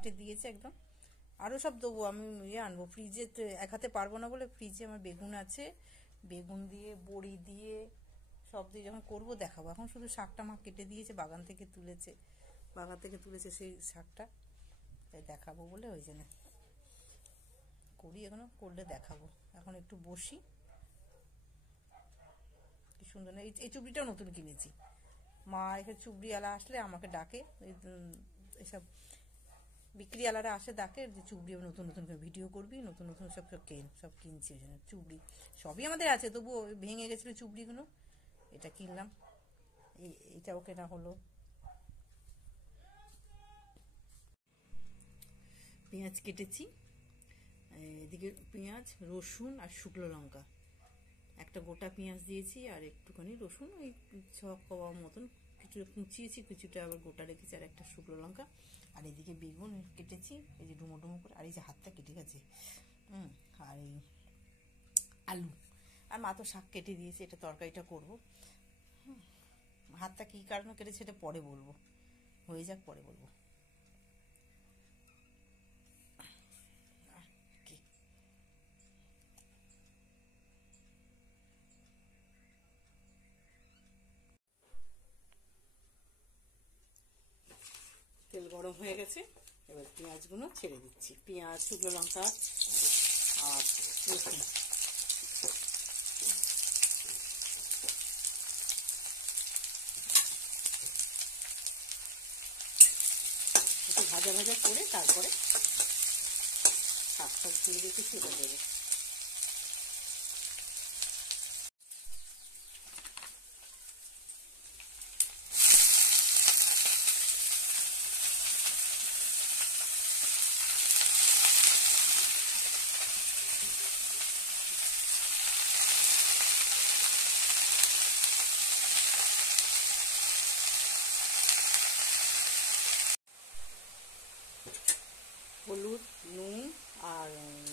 কেটে দিয়েছে একদম। আরও সব দেবো, আমি আনবো ফ্রিজে, এক হাতে পারবো না বলে ফ্রিজে আমার বেগুন আছে, বেগুন দিয়ে বড়ি দিয়ে সব দিয়ে যখন করবো দেখাবো। এখন শুধু শাকটা মা কেটে দিয়েছে, বাগান থেকে তুলেছে সেই শাকটা, তাই দেখাবো বলে ওই জন্য করি, এখনো করলে দেখাবো। এখন একটু বসি। কি সুন্দর না, এই চুবড়িটাও নতুন কিনেছি। মা এখানে চুবড়িওয়ালা আসলে আমাকে ডাকে, এসব বিক্রিওয়ালারা আসে ডাকে যে চুবড়ি নতুন নতুন করে ভিডিও করবি, নতুন নতুন সব কিনছি। ওই জন্য চুবড়ি সবই আমাদের আছে, তবুও ভেঙে গেছিলো চুবড়িগুলো, এটা কিনলাম। এটাও কেনা হলো। পেঁয়াজ কেটেছি, এদিকে পেঁয়াজ, রসুন আর শুকনো লঙ্কা, একটা গোটা পেঁয়াজ দিয়েছি আর একটুখানি রসুন, ওই সব খাওয়া মতন কিছুটা কুচিয়েছি, কিছুটা আবার গোটা রেখেছি, আর একটা শুকনো লঙ্কা। আর এদিকে বেগুন কেটেছি, এই যে ডুমো ডুমো করে, আর এই যে হাতটা কেটে গেছে, আর এই আলু, আর মা তো শাক কেটে দিয়েছে, এটা তরকারিটা করবো। হাতটা কী কারণে কেটেছে সেটা পরে বলবো, হয়ে যাক পরে বলবো। তেল গরম হয়ে গেছে, এবার পেঁয়াজগুলো ছেড়ে দিচ্ছি, পেঁয়াজ, শুকনো লঙ্কা আর রসুন। একটু ভাজা ভাজা করে তারপরে শাক ধুয়ে রেখেছি এটা দেবো। হলুদ, নুন আর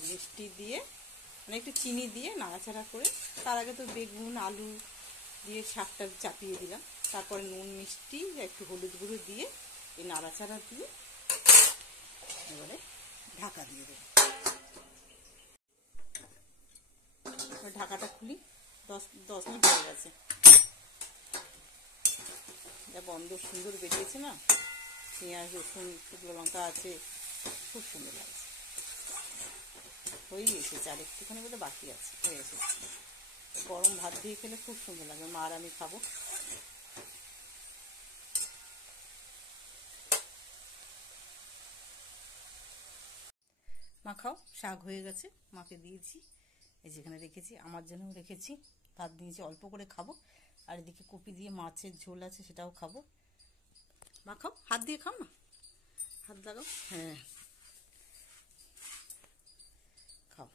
মিষ্টি দিয়ে, মানে একটু চিনি দিয়ে নাড়াচাড়া করে, তার আগে তো বেগুন আলু দিয়ে শাকটা চাপিয়ে দিলাম, তারপরে নুন মিষ্টি একটু হলুদ গুঁড়ো দিয়ে এই নাড়াচাড়া দিয়ে এবারে ঢাকা দিয়ে দেবো। ঢাকাটা খুলি, 10 মিনিট হয়ে গেছে, যা গন্ধ সুন্দর বেরিয়েছে না, পেঁয়াজ রসুন শুকনো লঙ্কা আছে, খুব সুন্দর লাগছে। হয়েই এসেছে, আর একটুখানি বলে বাকি আছে, হয়ে এসেছে। গরম ভাত দিয়ে খেলে খুব সুন্দর লাগবে, মা আর আমি খাবো। মা খাও, শাক হয়ে গেছে, মাকে দিয়েছি, এই যেখানে রেখেছি, আমার জন্যও রেখেছি, ভাত দিয়েছি, অল্প করে খাবো। আর এদিকে কপি দিয়ে মাছের ঝোল আছে, সেটাও খাবো। মা খাও, হাত দিয়ে খাও না, হাত লাগাও, হ্যাঁ খাও।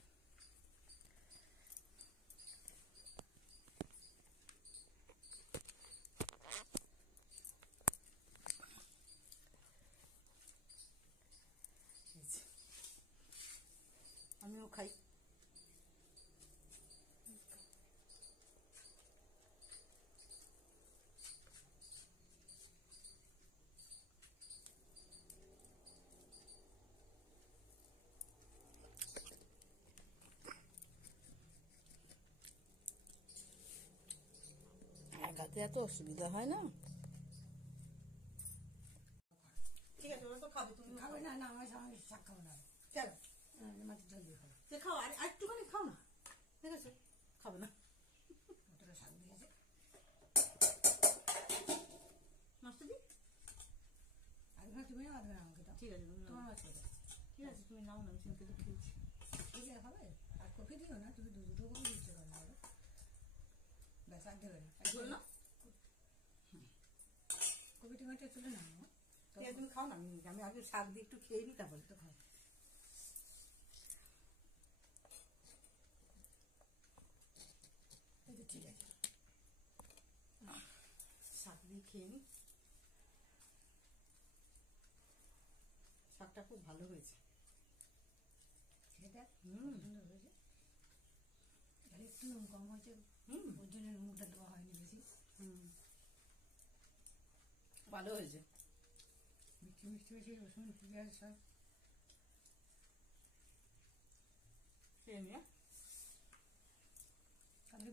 আমিও খাই। একাতে এত অসুবিধা হয় না। ঠিক আছে, ওরা তো খাবে, তুমি খাবে না? না, আমার শাক খাবো না। কেন? মাছের ঝোল দিয়ে খাবো। সে খাও, আর একটুখানি খাও না, ঠিক আছে? খাবে না, ওটা শাক দিয়েছে। মাছটা দিই, আধঘা তুমি নাও, আধঘা আমাকে দাও। ঠিক আছে, তোমার মাছ খাবে। ঠিক আছে, তুমি নাও না, আমি সেটা তো খেয়েছি। ঠিক আছে, খাবে? আর কফি দিও না, তুমি দুটো কফি দিচ্ছ কেন? ব্যাস, আর দেবে না, ঝোল না, কফি টমেটো চলে না। ঠিক আছে, তুমি খাও না, আমি আগে শাক দিয়ে একটু খেয়ে নিই, তারপরে তো খাও। ঠিক আছে, শাক দিয়ে খেয়ে নিই। শাকটা খুব ভালো হয়েছে, সেটা সুন্দর হয়েছে, একটু নুন কম হয়েছে, ওর জন্য নুনটা দেওয়া হয়নি বেশি। ভালো হয়েছে, মিষ্টি মিষ্টি হয়েছে, রসুন পেঁয়াজ সব নিয়ে তাহলে